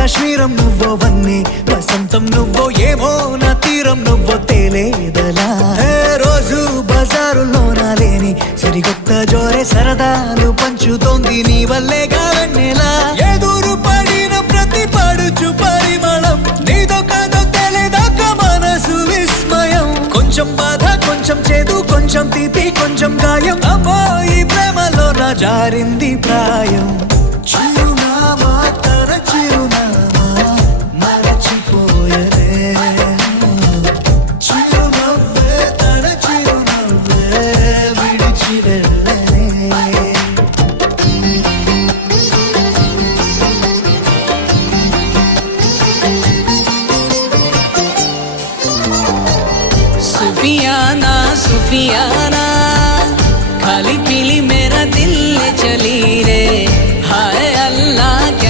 కాశ్మీరం నువ్వో వన్నే వసంతం నువ్వో ఏమో నా తీరం నువ్వో తేలేదలా రోజు బజారులోనా లేని సరికొత్త జోరే సరదాలు పంచుతోంది నీ వల్లేగా వెన్నెలా ఎదురు పడిన ప్రతి పడుచు పరిమళం నీదో కాదో తెలియదాకా మనసు విస్మయం కొంచెం బాధ కొంచెం చేదు కొంచెం తీపి కొంచెం గాయం అమ్మో ఈ ప్రేమలో నా జారింది ప్రాయం చిరునామా తన చిరునామా మరచిపోయలే చిరునవ్వే తన చిరునవ్వే విడిచి వెళ్ళలే सुफियाना सुफियाना खाली पीली मेरा दिल चली रे हाय अल्लाह।